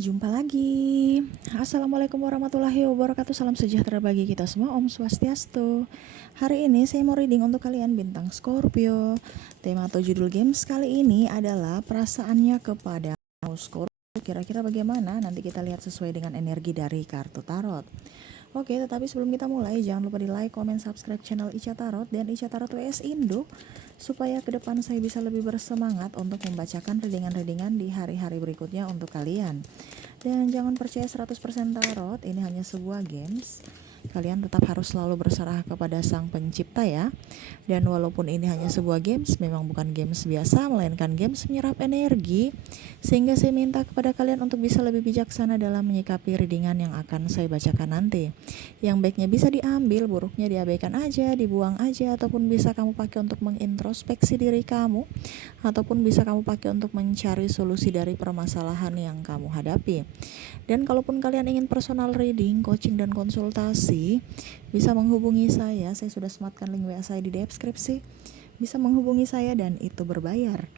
Jumpa lagi. Assalamualaikum warahmatullahi wabarakatuh. Salam sejahtera bagi kita semua. Om Swastiastu. Hari ini saya mau reading untuk kalian bintang Scorpio. Tema atau judul games kali ini adalah perasaannya kepada Scorpio. Kira-kira bagaimana? Nanti kita lihat sesuai dengan energi dari kartu tarot. Oke, tetapi sebelum kita mulai, jangan lupa di like, comment, subscribe channel Ica Tarot dan Ica Tarot WS Indo, supaya ke depan saya bisa lebih bersemangat untuk membacakan readingan-readingan di hari-hari berikutnya untuk kalian. Dan jangan percaya 100% tarot, ini hanya sebuah games. Kalian tetap harus selalu berserah kepada sang pencipta ya. Dan walaupun ini hanya sebuah games, memang bukan games biasa, melainkan games menyerap energi. Sehingga saya minta kepada kalian untuk bisa lebih bijaksana dalam menyikapi readingan yang akan saya bacakan nanti. Yang baiknya bisa diambil, buruknya diabaikan aja, dibuang aja, ataupun bisa kamu pakai untuk mengintrospeksi diri kamu, ataupun bisa kamu pakai untuk mencari solusi dari permasalahan yang kamu hadapi. Dan kalaupun kalian ingin personal reading, coaching, dan konsultasi, bisa menghubungi saya sudah sematkan link WA saya di deskripsi. Bisa menghubungi saya dan itu berbayar.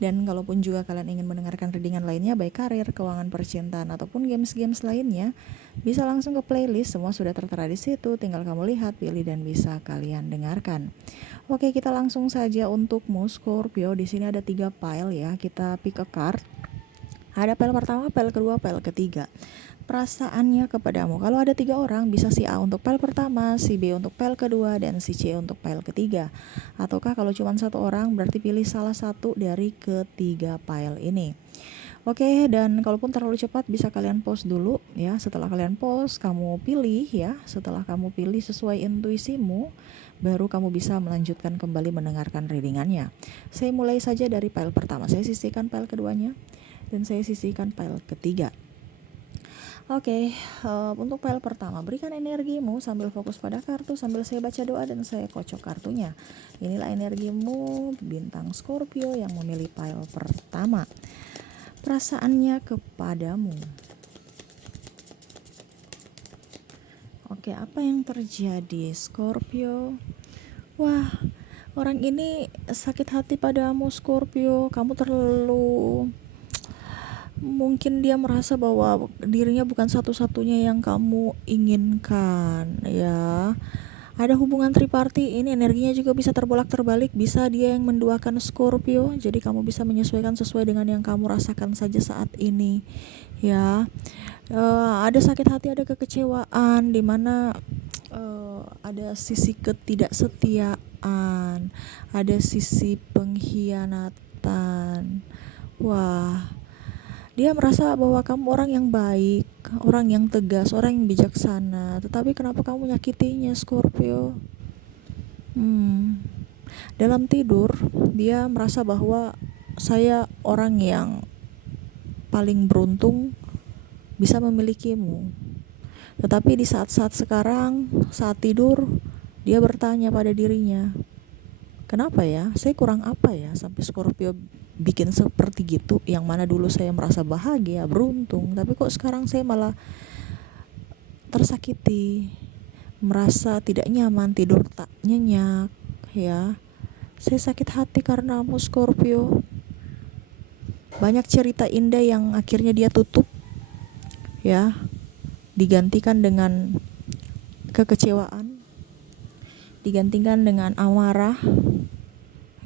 Dan kalaupun juga kalian ingin mendengarkan readingan lainnya, baik karir, keuangan, percintaan, ataupun games-games lainnya, bisa langsung ke playlist, semua sudah tertera di situ, tinggal kamu lihat, pilih, dan bisa kalian dengarkan. Oke, kita langsung saja untukmu Scorpio. Di sini ada 3 pile ya, kita pick a card. Ada pile pertama, pile kedua, pile ketiga. Perasaannya kepadamu. Kalau ada 3 orang, bisa si A untuk pile pertama, si B untuk pile kedua, dan si C untuk pile ketiga. Ataukah kalau cuma 1 orang, berarti pilih salah satu dari ketiga pile ini. Oke, dan kalaupun terlalu cepat bisa kalian pause dulu ya. Setelah kalian pause, kamu pilih ya. Setelah kamu pilih sesuai intuisimu, baru kamu bisa melanjutkan kembali mendengarkan readingannya. Saya mulai saja dari pile pertama. Saya sisihkan pile keduanya dan saya sisihkan pile ketiga. Oke, untuk pile pertama, berikan energimu sambil fokus pada kartu, sambil saya baca doa dan saya kocok kartunya. Inilah energimu bintang Scorpio yang memilih pile pertama. Perasaannya kepadamu. Oke, apa yang terjadi Scorpio? Wah, orang ini sakit hati padamu Scorpio. Kamu terlalu, mungkin dia merasa bahwa dirinya bukan satu-satunya yang kamu inginkan ya. Ada hubungan triparti, ini energinya juga bisa terbolak-terbalik, bisa dia yang menduakan Scorpio, jadi kamu bisa menyesuaikan sesuai dengan yang kamu rasakan saja saat ini ya. Ada sakit hati, ada kekecewaan, dimana ada sisi ketidaksetiaan, ada sisi pengkhianatan. Wah, dia merasa bahwa kamu orang yang baik, orang yang tegas, orang yang bijaksana. Tetapi kenapa kamu menyakitinya, Scorpio? Dalam tidur, dia merasa bahwa saya orang yang paling beruntung bisa memilikimu. Tetapi di saat-saat sekarang, saat tidur, dia bertanya pada dirinya, kenapa ya? Saya kurang apa ya sampai Scorpio bikin seperti gitu, yang mana dulu saya merasa bahagia, beruntung, tapi kok sekarang saya malah tersakiti, merasa tidak nyaman, tidur tak nyenyak ya. Saya sakit hati karenamu Scorpio. Banyak cerita indah yang akhirnya dia tutup ya, digantikan dengan kekecewaan, digantikan dengan amarah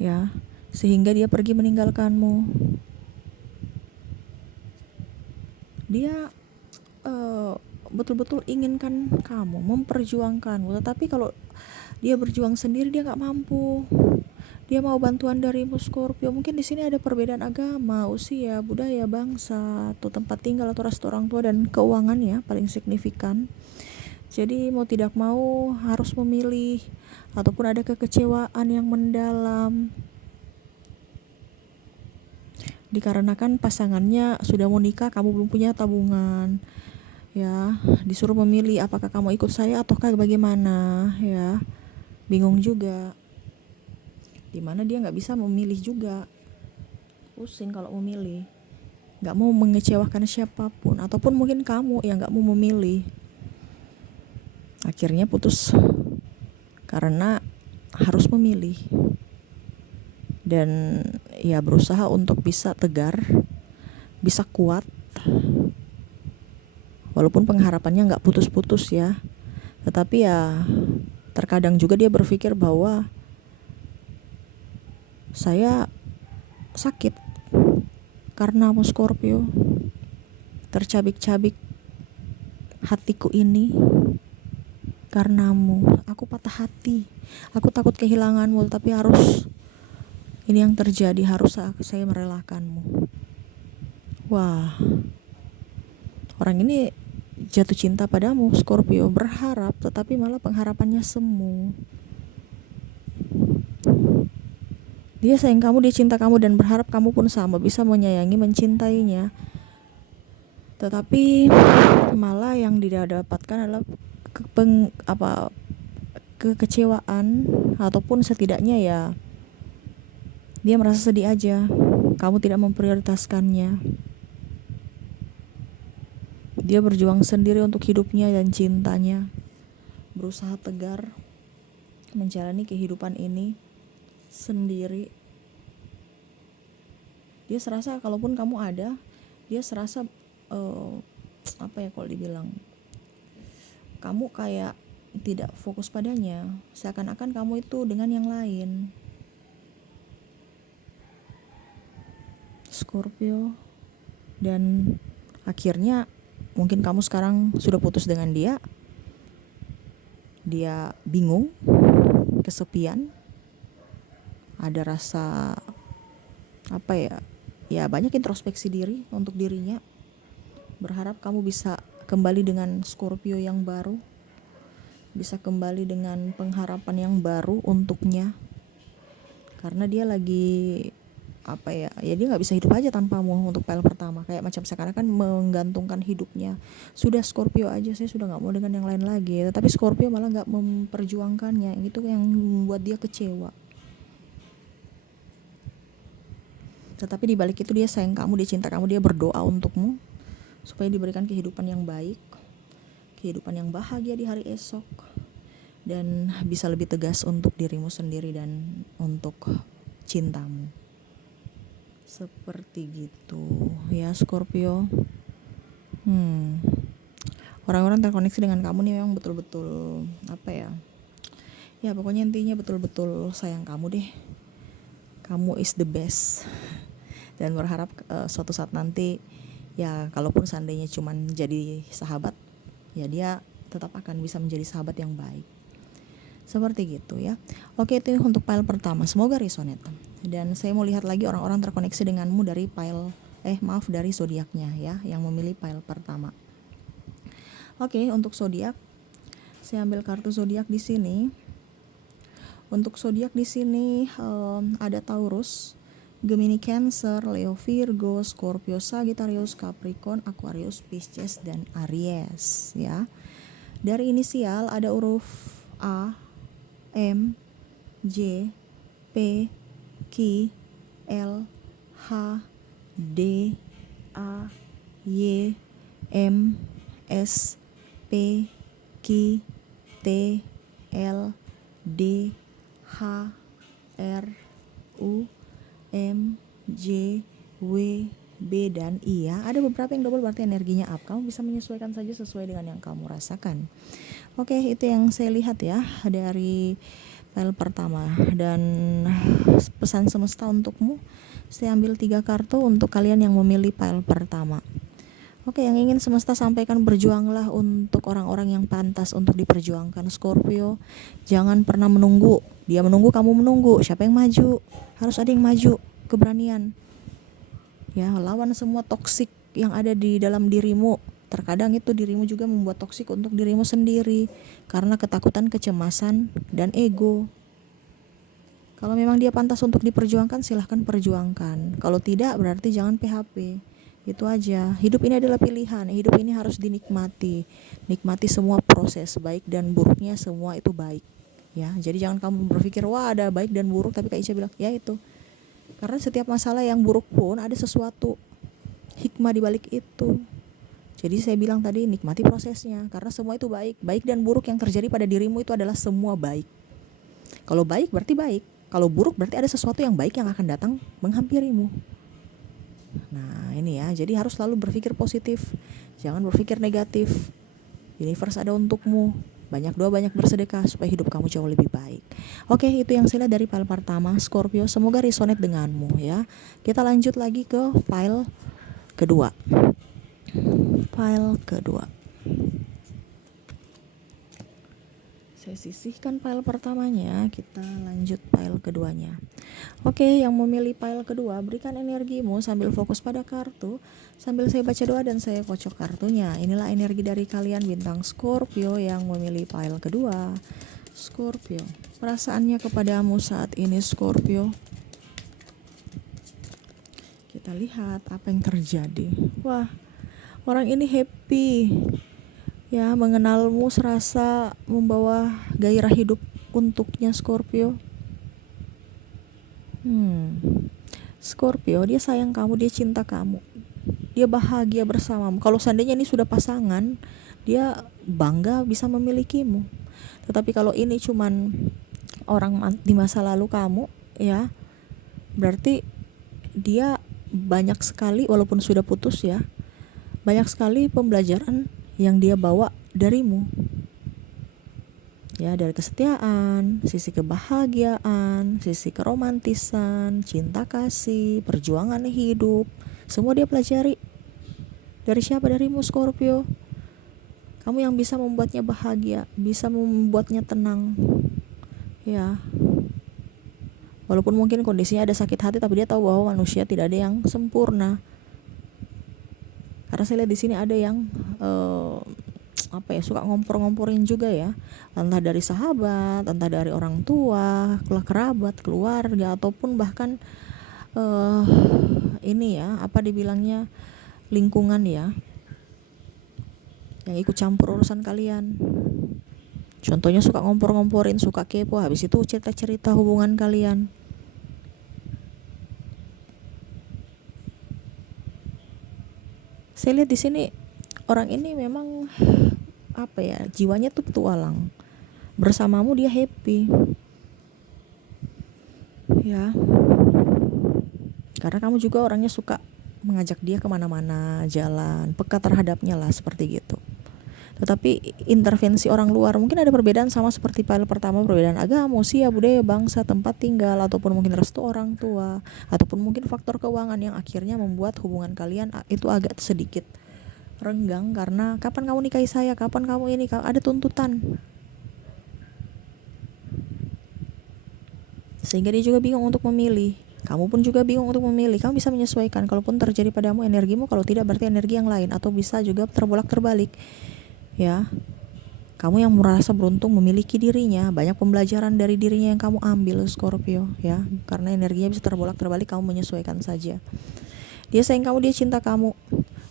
ya, sehingga dia pergi meninggalkanmu. Dia betul-betul inginkan kamu, memperjuangkanmu, tetapi kalau dia berjuang sendiri dia nggak mampu. Dia mau bantuan darimu Scorpio. Mungkin di sini ada perbedaan agama, usia, budaya, bangsa, atau tempat tinggal, atau restu orang tua, dan keuangan ya paling signifikan. Jadi mau tidak mau harus memilih, ataupun ada kekecewaan yang mendalam dikarenakan pasangannya sudah mau nikah, kamu belum punya tabungan ya. Disuruh memilih apakah kamu ikut saya ataukah bagaimana ya. Bingung juga, dimana dia nggak bisa memilih juga, pusing kalau memilih, nggak mau mengecewakan siapapun, ataupun mungkin kamu yang nggak mau memilih, akhirnya putus karena harus memilih. Dan ya berusaha untuk bisa tegar, bisa kuat Walaupun pengharapannya nggak putus-putus ya, tetapi ya terkadang juga dia berpikir bahwa saya sakit karenamu Scorpio, tercabik-cabik hatiku ini karenamu, aku patah hati, aku takut kehilanganmu, tapi harus ini yang terjadi, harus saya merelakanmu. Wah, orang ini jatuh cinta padamu Scorpio, berharap tetapi malah pengharapannya semu. Dia sayang kamu, dia cinta kamu, dan berharap kamu pun sama, bisa menyayangi, mencintainya. Tetapi malah yang tidak dapatkan adalah kekecewaan, ataupun setidaknya ya dia merasa sedih aja kamu tidak memprioritaskannya. Dia berjuang sendiri untuk hidupnya dan cintanya, berusaha tegar menjalani kehidupan ini sendiri. Dia serasa kalaupun kamu ada, dia serasa kalau dibilang, kamu kayak tidak fokus padanya, seakan-akan kamu itu dengan yang lain. Scorpio. Dan akhirnya mungkin kamu sekarang sudah putus dengan dia bingung, kesepian, ada rasa ya banyak introspeksi diri untuk dirinya, berharap kamu bisa kembali dengan Scorpio yang baru, bisa kembali dengan pengharapan yang baru untuknya, karena dia lagi dia nggak bisa hidup aja tanpamu untuk pile pertama, kayak macam seakan-akan menggantungkan hidupnya. Sudah Scorpio aja, saya sudah nggak mau dengan yang lain lagi, tetapi Scorpio malah nggak memperjuangkannya. Itu yang membuat dia kecewa. Tetapi di balik itu dia sayang kamu, dia cinta kamu, dia berdoa untukmu supaya diberikan kehidupan yang baik, kehidupan yang bahagia di hari esok, dan bisa lebih tegas untuk dirimu sendiri dan untuk cintamu. Seperti gitu ya Scorpio. Orang-orang terkoneksi dengan kamu nih memang betul-betul ya pokoknya intinya betul-betul sayang kamu deh. Kamu is the best, dan berharap suatu saat nanti ya kalaupun seandainya cuman jadi sahabat, ya dia tetap akan bisa menjadi sahabat yang baik. Seperti gitu ya. Oke, itu untuk pile pertama, semoga resonate. Dan saya mau lihat lagi orang-orang terkoneksi denganmu dari dari zodiaknya ya, yang memilih pile pertama. Oke, untuk zodiak saya ambil kartu zodiak di sini. Untuk zodiak di sini ada Taurus, Gemini, Cancer, Leo, Virgo, Scorpio, Sagittarius, Capricorn, Aquarius, Pisces, dan Aries ya. Dari inisial ada huruf A, M, J, P, Q, L, H, D, A, Y, M, S, P, Q, T, L, D, H, R, U, M, J, W, B, dan I ya. Ada beberapa yang double berarti energinya up. Kamu bisa menyesuaikan saja sesuai dengan yang kamu rasakan. Oke, itu yang saya lihat ya dari file pertama. Dan pesan semesta untukmu, saya ambil 3 kartu untuk kalian yang memilih file pertama. Oke, yang ingin semesta sampaikan, berjuanglah untuk orang-orang yang pantas untuk diperjuangkan Scorpio. Jangan pernah menunggu. Dia menunggu, kamu menunggu. Siapa yang maju? Harus ada yang maju. Keberanian. Ya, lawan semua toksik yang ada di dalam dirimu. Terkadang itu dirimu juga membuat toksik untuk dirimu sendiri karena ketakutan, kecemasan, dan ego. Kalau memang dia pantas untuk diperjuangkan, silahkan perjuangkan. Kalau tidak, berarti jangan PHP. Itu aja. Hidup ini adalah pilihan. Hidup ini harus dinikmati. Nikmati semua proses, baik dan buruknya, semua itu baik. Ya, jadi jangan kamu berpikir wah ada baik dan buruk, tapi Kak Ica bilang ya itu. Karena setiap masalah yang buruk pun ada sesuatu hikmah di balik itu. Jadi saya bilang tadi, nikmati prosesnya, karena semua itu baik. Baik dan buruk yang terjadi pada dirimu itu adalah semua baik. Kalau baik berarti baik, kalau buruk berarti ada sesuatu yang baik yang akan datang menghampirimu. Nah ini ya, jadi harus selalu berpikir positif, jangan berpikir negatif. Universe ada untukmu. Banyak doa, banyak bersedekah supaya hidup kamu jauh lebih baik. Oke, itu yang saya lihat dari file pertama Scorpio. Semoga resonate denganmu ya. Kita lanjut lagi ke file kedua. File kedua. Saya sisihkan file pertamanya, kita lanjut file keduanya. Oke, yang memilih file kedua, berikan energimu sambil fokus pada kartu, sambil saya baca doa dan saya kocok kartunya. Inilah energi dari kalian bintang Scorpio yang memilih file kedua. Scorpio, perasaannya kepadamu saat ini Scorpio. Kita lihat apa yang terjadi. Wah, orang ini happy. Ya, mengenalmu serasa membawa gairah hidup untuknya Scorpio. Scorpio, dia sayang kamu, dia cinta kamu, dia bahagia bersamamu. Kalau seandainya ini sudah pasangan, dia bangga bisa memilikimu. Tetapi kalau ini cuman orang di masa lalu kamu, ya berarti dia banyak sekali, walaupun sudah putus ya, banyak sekali pembelajaran yang dia bawa darimu. Ya, dari kesetiaan, sisi kebahagiaan, sisi keromantisan, cinta kasih, perjuangan hidup, semua dia pelajari. Dari siapa? Darimu Scorpio. Kamu yang bisa membuatnya bahagia, bisa membuatnya tenang. Ya. Walaupun mungkin kondisinya ada sakit hati, tapi dia tahu bahwa manusia tidak ada yang sempurna. Karena saya lihat di sini ada yang suka ngompor-ngomporin juga ya, entah dari sahabat, entah dari orang tua, kerabat, keluarga, ataupun bahkan dibilangnya lingkungan ya, yang ikut campur urusan kalian. Contohnya suka ngompor-ngomporin, suka kepo, habis itu cerita-cerita hubungan kalian. Saya lihat di sini orang ini memang jiwanya tuh petualang. Bersamamu dia happy. Ya. Karena kamu juga orangnya suka mengajak dia kemana-mana, jalan, peka terhadapnya lah, seperti gitu. Tetapi intervensi orang luar, mungkin ada perbedaan sama seperti file pertama, perbedaan agama, usia, budaya, bangsa, tempat tinggal, ataupun mungkin restu orang tua, ataupun mungkin faktor keuangan yang akhirnya membuat hubungan kalian itu agak sedikit renggang. Karena kapan kamu nikahi saya, kapan kamu ini, ada tuntutan. Sehingga dia juga bingung untuk memilih. Kamu pun juga bingung untuk memilih. Kamu bisa menyesuaikan. Kalaupun terjadi padamu energimu, kalau tidak berarti energi yang lain, atau bisa juga terbolak-terbalik. Ya. Kamu yang merasa beruntung memiliki dirinya, banyak pembelajaran dari dirinya yang kamu ambil Scorpio ya. Karena energinya bisa terbolak-terbalik, kamu menyesuaikan saja. Dia sayang kamu, dia cinta kamu.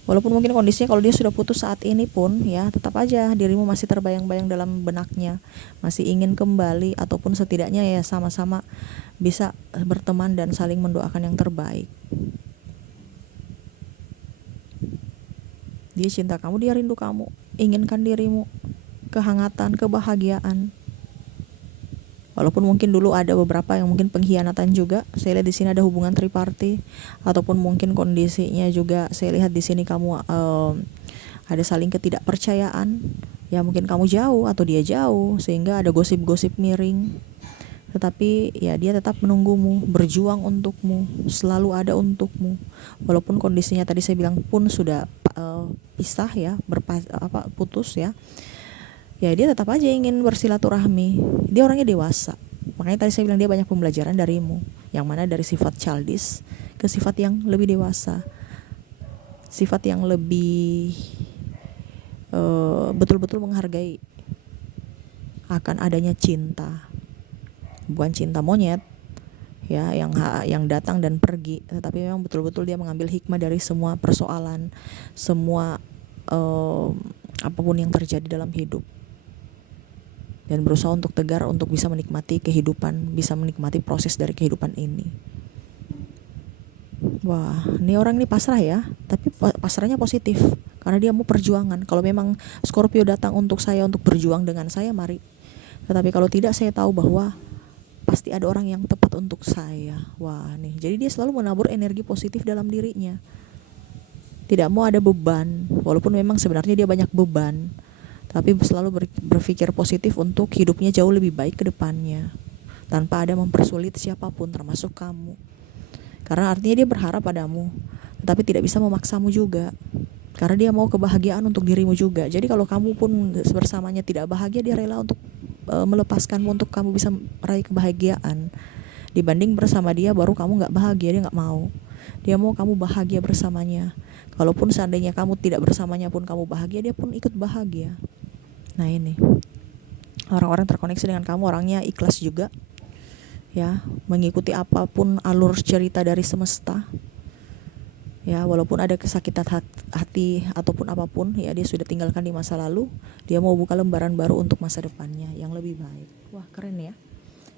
Walaupun mungkin kondisinya kalau dia sudah putus saat ini pun ya, tetap aja dirimu masih terbayang-bayang dalam benaknya, masih ingin kembali, ataupun setidaknya ya sama-sama bisa berteman dan saling mendoakan yang terbaik. Dia cinta kamu, dia rindu kamu, inginkan dirimu, kehangatan, kebahagiaan. Walaupun mungkin dulu ada beberapa yang mungkin pengkhianatan juga. Saya lihat di sini ada hubungan triparti, ataupun mungkin kondisinya juga saya lihat di sini kamu ada saling ketidakpercayaan. Ya mungkin kamu jauh atau dia jauh, sehingga ada gosip-gosip miring. Tetapi ya dia tetap menunggumu, berjuang untukmu, selalu ada untukmu. Walaupun kondisinya tadi saya bilang pun sudah pisah ya, putus ya. Ya dia tetap aja ingin bersilaturahmi. Dia orangnya dewasa. Makanya tadi saya bilang dia banyak pembelajaran darimu, yang mana dari sifat childish ke sifat yang lebih dewasa, sifat yang lebih betul-betul menghargai akan adanya cinta, bukan cinta monyet ya, yang datang dan pergi, tetapi memang betul-betul dia mengambil hikmah dari semua persoalan, semua apapun yang terjadi dalam hidup, dan berusaha untuk tegar untuk bisa menikmati kehidupan, bisa menikmati proses dari kehidupan ini. Wah, ini orang ini pasrah ya, tapi pasrahnya positif karena dia mau perjuangan. Kalau memang Scorpio datang untuk saya untuk berjuang dengan saya, mari. Tetapi kalau tidak, saya tahu bahwa pasti ada orang yang tepat untuk saya. Wah nih, jadi dia selalu menabur energi positif dalam dirinya. Tidak mau ada beban, walaupun memang sebenarnya dia banyak beban, tapi selalu berpikir positif untuk hidupnya jauh lebih baik ke depannya, tanpa ada mempersulit siapapun termasuk kamu. Karena artinya dia berharap padamu, tetapi tidak bisa memaksamu juga. Karena dia mau kebahagiaan untuk dirimu juga. Jadi kalau kamu pun bersamanya tidak bahagia, dia rela untuk melepaskanmu untuk kamu bisa meraih kebahagiaan. Dibanding bersama dia baru kamu gak bahagia, dia gak mau. Dia mau kamu bahagia bersamanya. Kalaupun seandainya kamu tidak bersamanya pun kamu bahagia, dia pun ikut bahagia. Nah ini, orang-orang terkoneksi dengan kamu orangnya ikhlas juga, ya, mengikuti apapun alur cerita dari semesta. Ya, walaupun ada kesakitan hati ataupun apapun, ya dia sudah tinggalkan di masa lalu, dia mau buka lembaran baru untuk masa depannya yang lebih baik. Wah, keren ya.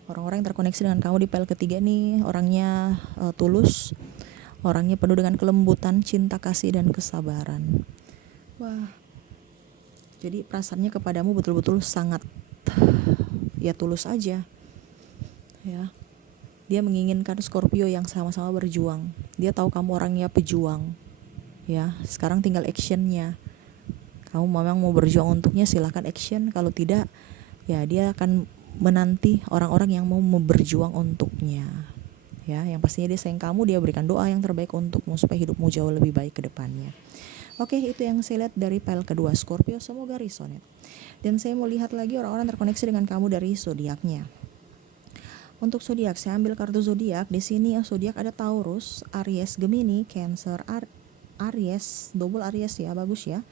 Orang-orang yang terkoneksi dengan kamu di file ketiga nih, orangnya tulus, orangnya penuh dengan kelembutan, cinta kasih dan kesabaran. Wah. Jadi perasaannya kepadamu betul-betul sangat ya tulus aja. Ya. Dia menginginkan Scorpio yang sama-sama berjuang. Dia tahu kamu orangnya pejuang. Ya, sekarang tinggal actionnya. Kamu memang mau berjuang untuknya, silahkan action. Kalau tidak, ya dia akan menanti orang-orang yang mau berjuang untuknya. Ya, yang pastinya dia sayang kamu, dia berikan doa yang terbaik untukmu supaya hidupmu jauh lebih baik ke depannya. Oke, itu yang saya lihat dari file kedua Scorpio, semoga resonate. Dan saya mau lihat lagi orang-orang terkoneksi dengan kamu dari zodiaknya. Untuk zodiak, saya ambil kartu zodiak. Di sini zodiak ada Taurus, Aries, Gemini, Cancer, Aries, double Aries ya, bagus ya.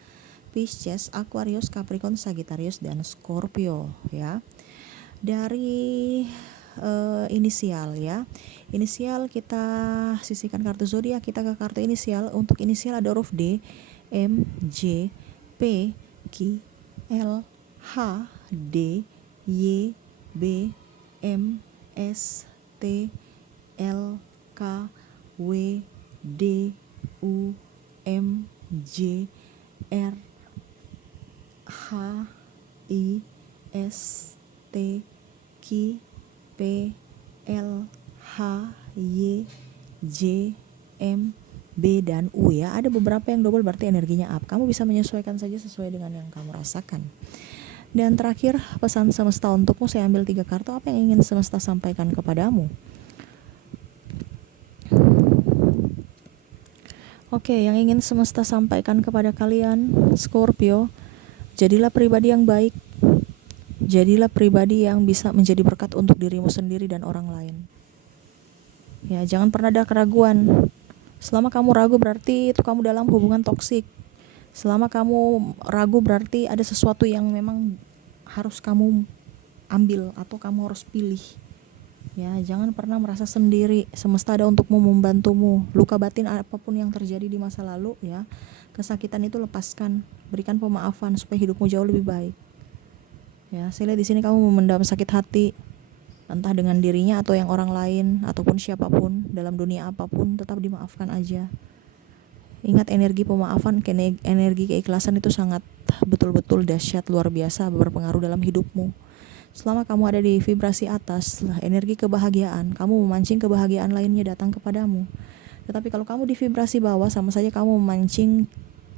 Pisces, Aquarius, Capricorn, Sagittarius dan Scorpio ya. Dari inisial ya. Inisial kita sisihkan kartu zodiak, kita ke kartu inisial. Untuk inisial ada huruf D, M, J, P, Q, L, H, D, Y, B, M, S, T, L, K, W, D, U, M, J, R, H, I, S, T, Q, P, L, H, Y, J, M, B, dan U ya. Ada beberapa yang double berarti energinya up. Kamu bisa menyesuaikan saja sesuai dengan yang kamu rasakan. Dan terakhir, pesan semesta untukmu, saya ambil 3 kartu. Apa yang ingin semesta sampaikan kepadamu? Oke, yang ingin semesta sampaikan kepada kalian, Scorpio, jadilah pribadi yang baik. Jadilah pribadi yang bisa menjadi berkat untuk dirimu sendiri dan orang lain. Ya, jangan pernah ada keraguan. Selama kamu ragu berarti itu kamu dalam hubungan toksik. Selama kamu ragu berarti ada sesuatu yang memang harus kamu ambil atau kamu harus pilih. Ya, jangan pernah merasa sendiri. Semesta ada untukmu, membantumu. Luka batin apapun yang terjadi di masa lalu ya, kesakitan itu lepaskan. Berikan pemaafan supaya hidupmu jauh lebih baik. Ya, saya lihat di sini kamu memendam sakit hati, entah dengan dirinya atau yang orang lain ataupun siapapun dalam dunia apapun, tetap dimaafkan aja. Ingat, energi pemaafan, energi keikhlasan itu sangat betul-betul dahsyat, luar biasa, berpengaruh dalam hidupmu. Selama kamu ada di vibrasi atas, energi kebahagiaan, kamu memancing kebahagiaan lainnya datang kepadamu. Tetapi kalau kamu di vibrasi bawah, sama saja kamu memancing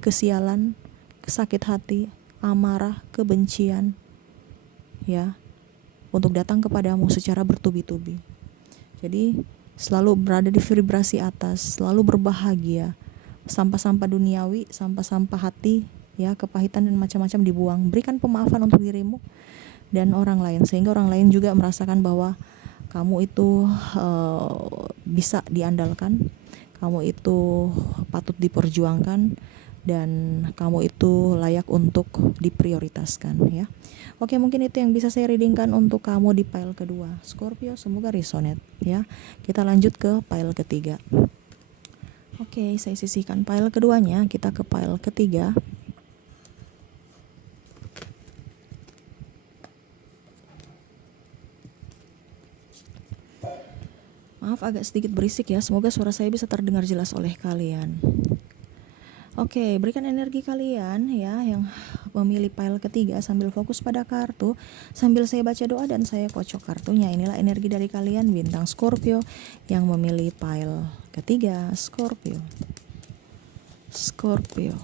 kesialan, sakit hati, amarah, kebencian, ya, untuk datang kepadamu secara bertubi-tubi. Jadi selalu berada di vibrasi atas, selalu berbahagia. Sampah-sampah duniawi, sampah-sampah hati, ya, kepahitan dan macam-macam dibuang. Berikan pemaafan untuk dirimu dan orang lain, sehingga orang lain juga merasakan bahwa kamu itu bisa diandalkan, kamu itu patut diperjuangkan, dan kamu itu layak untuk diprioritaskan ya. Oke, mungkin itu yang bisa saya readingkan untuk kamu di file kedua Scorpio, semoga resonate ya. Kita lanjut ke file ketiga. Oke, saya sisihkan file keduanya, kita ke file ketiga. Maaf agak sedikit berisik ya, semoga suara saya bisa terdengar jelas oleh kalian. Oke, berikan energi kalian ya yang memilih pile ketiga sambil fokus pada kartu, sambil saya baca doa dan saya kocok kartunya. Inilah energi dari kalian bintang Scorpio yang memilih pile ketiga, Scorpio. Scorpio.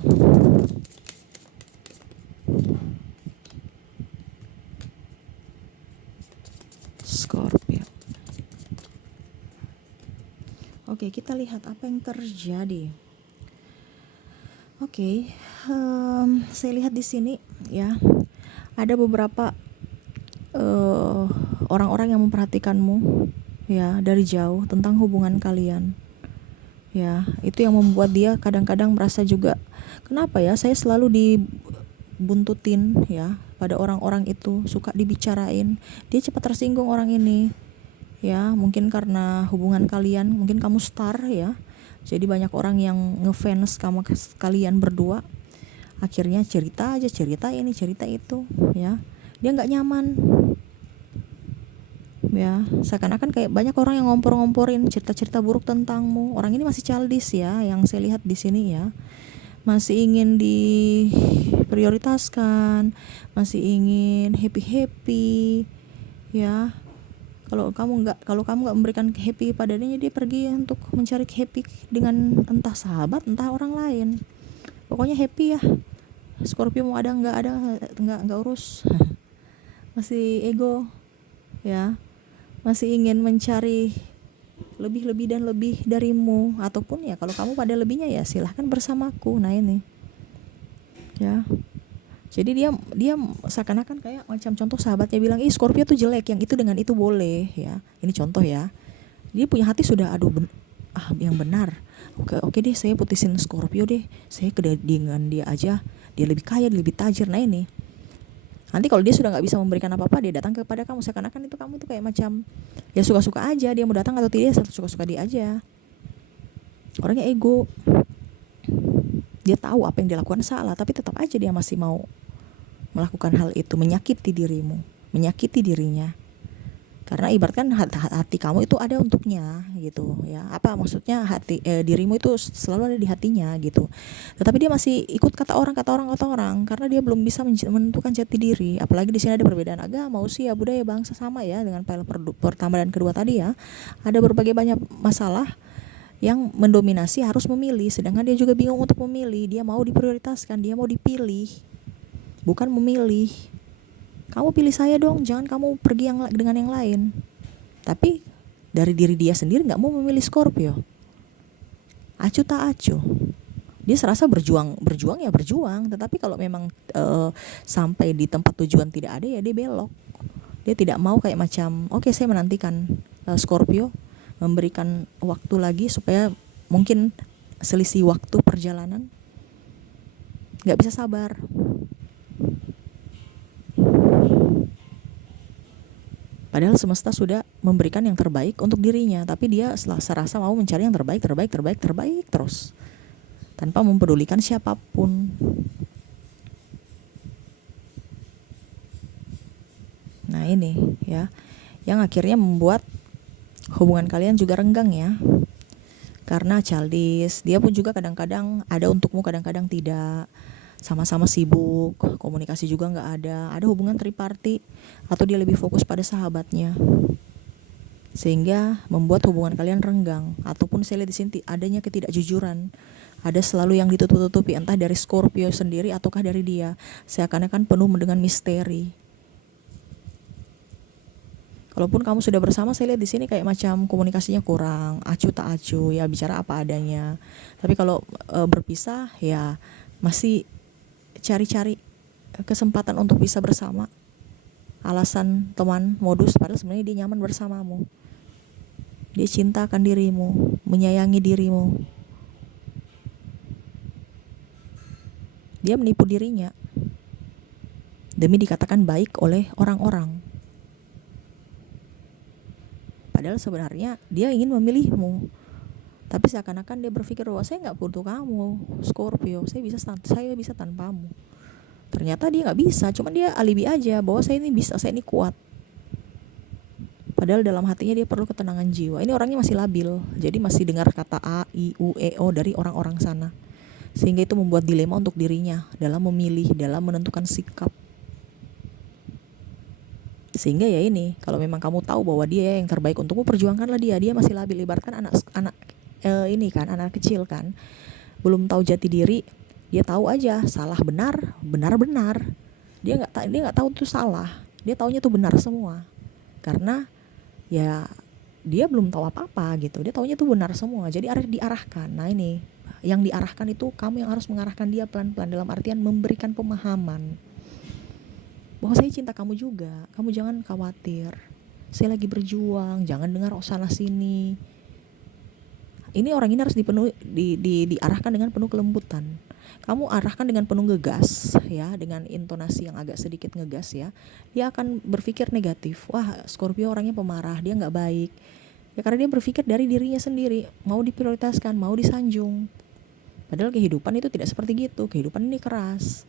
Scorpio. Oke, kita lihat apa yang terjadi. Oke, saya lihat di sini ya, ada beberapa orang-orang yang memperhatikanmu ya dari jauh tentang hubungan kalian. Ya, itu yang membuat dia kadang-kadang merasa juga, kenapa ya saya selalu dibuntutin ya, pada orang-orang itu suka dibicarain. Dia cepat tersinggung orang ini. Ya, mungkin karena hubungan kalian, mungkin kamu star ya. Jadi banyak orang yang ngefans sama kalian berdua. Akhirnya cerita aja, cerita ini, cerita itu ya. Dia nggak nyaman. Ya, seakan-akan kayak banyak orang yang ngompor-ngomporin cerita-cerita buruk tentangmu. Orang ini masih childish ya, yang saya lihat di sini ya. Masih ingin diprioritaskan, masih ingin happy-happy ya. Kalau kamu nggak memberikan happy padanya, dia pergi untuk mencari happy dengan entah sahabat, entah orang lain. Pokoknya happy ya. Scorpio mau ada nggak urus. Masih ego ya. Masih ingin mencari lebih dan lebih darimu, ataupun ya kalau kamu pada lebihnya ya silahkan bersamaku. Nah ini ya. Jadi dia seakan-akan kayak macam contoh sahabatnya bilang, ih Scorpio tuh jelek, yang itu dengan itu boleh ya. Ini contoh ya. Dia punya hati sudah, yang benar. Oke deh, saya putusin Scorpio deh. Saya dengan dia aja. Dia lebih kaya, dia lebih tajir. Nah ini. Nanti kalau dia sudah nggak bisa memberikan apa-apa, dia datang kepada kamu. Seakan-akan itu kamu tuh kayak macam ya suka-suka aja. Dia mau datang atau tidak, suka-suka dia aja. Orangnya ego. Dia tahu apa yang dilakukan salah, tapi tetap aja dia masih mau melakukan hal itu, menyakiti dirimu, menyakiti dirinya. Karena ibaratkan hati kamu itu ada untuknya gitu ya. Apa maksudnya, dirimu itu selalu ada di hatinya gitu. Tetapi dia masih ikut kata orang karena dia belum bisa menentukan jati diri. Apalagi di sini ada perbedaan agama, usia, budaya, bangsa, sama ya dengan file pertama dan kedua tadi ya. Ada berbagai banyak masalah yang mendominasi harus memilih, sedangkan dia juga bingung untuk memilih. Dia mau diprioritaskan, dia mau dipilih, bukan memilih. Kamu pilih saya dong, jangan kamu pergi dengan yang lain. Tapi dari diri dia sendiri nggak mau memilih Scorpio. Acuh tak acuh. Dia serasa berjuang ya berjuang, tetapi kalau memang sampai di tempat tujuan tidak ada ya dia belok. Dia tidak mau kayak macam, oke, saya menantikan Scorpio memberikan waktu lagi supaya mungkin selisih waktu perjalanan. Nggak bisa sabar. Padahal semesta sudah memberikan yang terbaik untuk dirinya, tapi dia serasa mau mencari yang terbaik terus, tanpa mempedulikan siapapun. Nah ini ya, yang akhirnya membuat hubungan kalian juga renggang ya. Karena childish, dia pun juga kadang-kadang ada untukmu, kadang-kadang tidak. Sama-sama sibuk, komunikasi juga nggak ada hubungan triparty, atau dia lebih fokus pada sahabatnya, sehingga membuat hubungan kalian renggang. Ataupun saya lihat di sini adanya ketidakjujuran, ada selalu yang ditutup-tutupi, entah dari Scorpio sendiri ataukah dari dia. Seakan-akan penuh dengan misteri. Kalaupun kamu sudah bersama, saya lihat di sini kayak macam komunikasinya kurang, acuh tak acuh ya, bicara apa adanya. Tapi kalau berpisah ya masih cari-cari kesempatan untuk bisa bersama. Alasan teman, modus, padahal sebenarnya dia nyaman bersamamu. Dia cinta akan dirimu, menyayangi dirimu. Dia menipu dirinya demi dikatakan baik oleh orang-orang. Padahal sebenarnya dia ingin memilihmu. Tapi seakan-akan dia berpikir bahwa saya nggak butuh kamu, Scorpio, saya bisa tanpamu. Ternyata dia nggak bisa, cuma dia alibi aja bahwa saya ini bisa, saya ini kuat. Padahal dalam hatinya dia perlu ketenangan jiwa. Ini orangnya masih labil, jadi masih dengar kata A, I, U, E, O dari orang-orang sana. Sehingga itu membuat dilema untuk dirinya dalam memilih, dalam menentukan sikap. Sehingga ya ini, kalau memang kamu tahu bahwa dia yang terbaik untukmu, perjuangkanlah dia. Dia masih labil, ibaratkan anak ini kan, anak kecil kan, belum tahu jati diri. Dia tahu aja salah benar, benar. Dia nggak tahu itu salah. Dia taunya itu benar semua. Karena ya dia belum tahu apa-apa gitu. Dia taunya itu benar semua. Jadi harus diarahkan. Nah ini, yang diarahkan itu kamu yang harus mengarahkan dia pelan-pelan, dalam artian memberikan pemahaman bahwa saya cinta kamu juga, kamu jangan khawatir, saya lagi berjuang, jangan dengar sana sini. Ini orang ini harus diarahkan dengan penuh kelembutan. Kamu arahkan dengan penuh ngegas ya, dengan intonasi yang agak sedikit ngegas ya, dia akan berpikir negatif. Wah, Scorpio orangnya pemarah, dia nggak baik ya, karena dia berpikir dari dirinya sendiri, mau diprioritaskan, mau disanjung. Padahal kehidupan itu tidak seperti gitu. Kehidupan ini keras.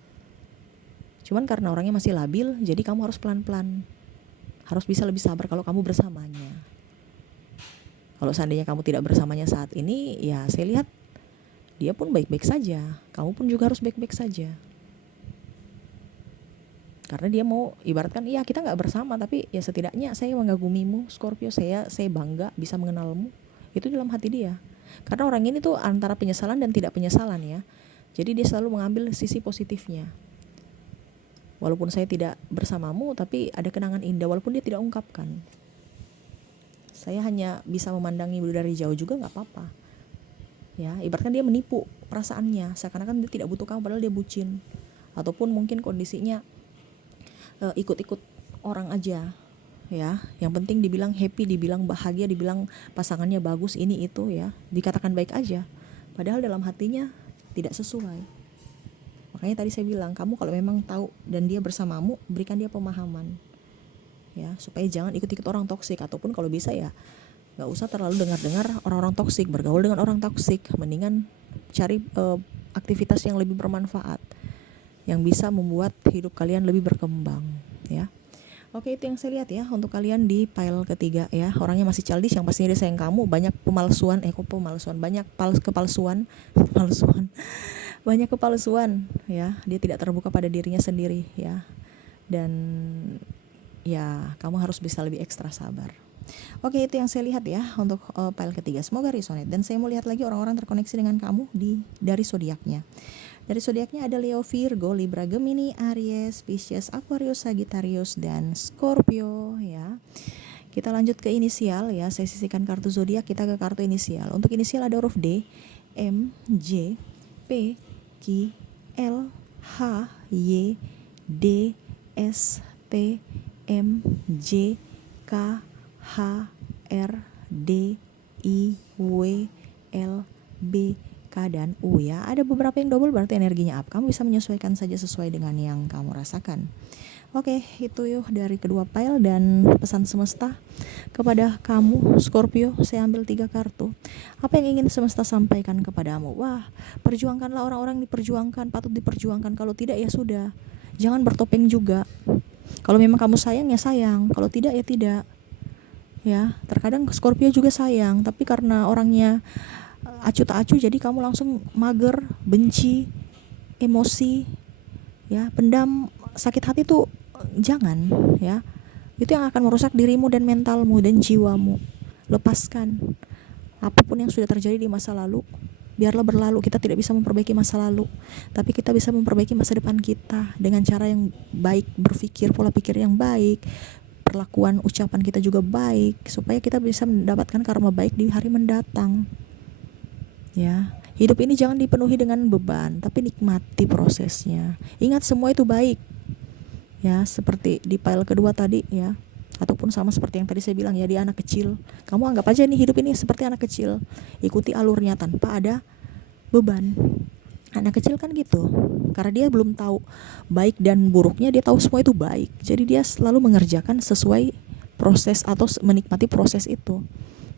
Cuman karena orangnya masih labil, jadi kamu harus pelan-pelan. Harus bisa lebih sabar kalau kamu bersamanya. Kalau seandainya kamu tidak bersamanya saat ini, ya saya lihat dia pun baik-baik saja. Kamu pun juga harus baik-baik saja. Karena dia mau, ibaratkan, iya kita gak bersama, tapi ya setidaknya saya mengagumimu, Scorpio, saya bangga bisa mengenalmu. Itu dalam hati dia. Karena orang ini tuh antara penyesalan dan tidak penyesalan ya. Jadi dia selalu mengambil sisi positifnya. Walaupun saya tidak bersamamu, tapi ada kenangan indah, walaupun dia tidak ungkapkan. Saya hanya bisa memandangi dari jauh juga gak apa-apa. Ya, ibaratkan dia menipu perasaannya, seakan-akan dia tidak butuh kamu, padahal dia bucin. Ataupun mungkin kondisinya ikut-ikut orang aja. Ya, yang penting dibilang happy, dibilang bahagia, dibilang pasangannya bagus, ini itu ya, dikatakan baik aja. Padahal dalam hatinya tidak sesuai. Makanya tadi saya bilang, kamu kalau memang tahu dan dia bersamamu, berikan dia pemahaman. Ya, supaya jangan ikut-ikut orang toksik, ataupun kalau bisa ya enggak usah terlalu dengar-dengar orang-orang toksik, bergaul dengan orang toksik. Mendingan cari aktivitas yang lebih bermanfaat, yang bisa membuat hidup kalian lebih berkembang, ya. Oke, itu yang saya lihat ya untuk kalian di pile ketiga ya. Orangnya masih childish, yang pastinya dia sayang kamu, banyak pemalsuan, banyak kepalsuan, banyak kepalsuan ya. Dia tidak terbuka pada dirinya sendiri ya. Dan ya kamu harus bisa lebih ekstra sabar. Oke, itu yang saya lihat ya untuk pile ketiga. Semoga resonate. Dan saya mau lihat lagi orang-orang terkoneksi dengan kamu dari zodiaknya. Dari zodiaknya ada Leo, Virgo, Libra, Gemini, Aries, Pisces, Aquarius, Sagittarius, dan Scorpio ya. Kita lanjut ke inisial ya. Saya sisihkan kartu zodiak, kita ke kartu inisial. Untuk inisial ada huruf D, M, J, P, Q, L, H, Y, D, S, T, M, J, K, H, R, D, I, W, L, B, K, dan U ya. Ada beberapa yang double, berarti energinya up. Kamu bisa menyesuaikan saja sesuai dengan yang kamu rasakan. Oke, itu yuk dari kedua pile. Dan pesan semesta kepada kamu Scorpio, saya ambil 3 kartu. Apa yang ingin semesta sampaikan kepadamu? Wah, perjuangkanlah orang-orang diperjuangkan, patut diperjuangkan. Kalau tidak ya sudah, jangan bertopeng juga. Kalau memang kamu sayang ya sayang, kalau tidak ya tidak. Ya, terkadang Scorpio juga sayang, tapi karena orangnya acuh tak acuh, jadi kamu langsung mager, benci, emosi, ya, pendam, sakit hati tuh jangan ya. Itu yang akan merusak dirimu dan mentalmu dan jiwamu. Lepaskan apapun yang sudah terjadi di masa lalu, biarlah berlalu. Kita tidak bisa memperbaiki masa lalu, tapi kita bisa memperbaiki masa depan kita dengan cara yang baik, berpikir pola pikir yang baik, perlakuan ucapan kita juga baik, supaya kita bisa mendapatkan karma baik di hari mendatang. Ya, hidup ini jangan dipenuhi dengan beban, tapi nikmati prosesnya. Ingat semua itu baik. Ya, seperti di pile kedua tadi ya. Ataupun sama seperti yang tadi saya bilang ya, dia anak kecil. Kamu anggap aja nih hidup ini seperti anak kecil. Ikuti alurnya tanpa ada beban. Anak kecil kan gitu. Karena dia belum tahu baik dan buruknya, dia tahu semua itu baik. Jadi dia selalu mengerjakan sesuai proses atau menikmati proses itu,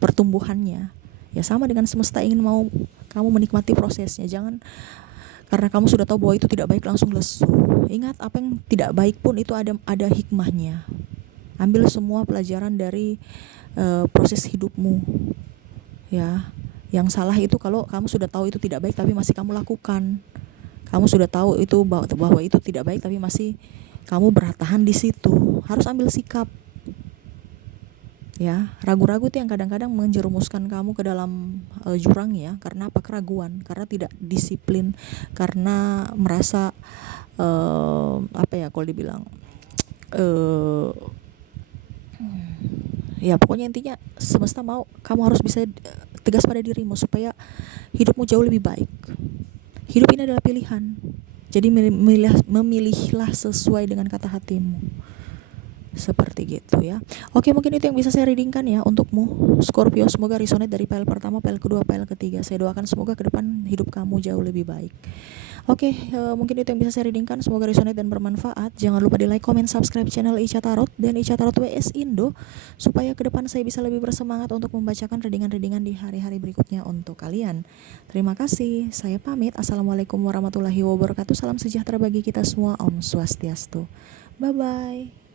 pertumbuhannya. Ya sama dengan semesta ingin mau kamu menikmati prosesnya. Jangan karena kamu sudah tahu bahwa itu tidak baik langsung lesu. Ingat, apa yang tidak baik pun itu ada hikmahnya. Ambil semua pelajaran dari proses hidupmu. Ya. Yang salah itu kalau kamu sudah tahu itu tidak baik tapi masih kamu lakukan. Kamu sudah tahu itu bahwa itu tidak baik tapi masih kamu bertahan di situ. Harus ambil sikap. Ya, ragu-ragu itu yang kadang-kadang menjerumuskan kamu ke dalam jurang ya. Karena apa? Keraguan, karena tidak disiplin, karena merasa apa ya kalau dibilang ya pokoknya intinya semesta mau kamu harus bisa tegas pada dirimu supaya hidupmu jauh lebih baik. Hidup ini adalah pilihan. Jadi memilihlah sesuai dengan kata hatimu. Seperti gitu ya. Oke, mungkin itu yang bisa saya readingkan ya untukmu Scorpio. Semoga resonate dari file pertama, file kedua, file ketiga. Saya doakan semoga ke depan hidup kamu jauh lebih baik. Oke, mungkin itu yang bisa saya readingkan. Semoga resonate dan bermanfaat. Jangan lupa di like, comment, subscribe channel Ica Tarot dan Ica Tarot WS Indo supaya ke depan saya bisa lebih bersemangat untuk membacakan readingan-readingan di hari-hari berikutnya untuk kalian. Terima kasih. Saya pamit. Assalamualaikum warahmatullahi wabarakatuh. Salam sejahtera bagi kita semua. Om Swastiastu. Bye bye.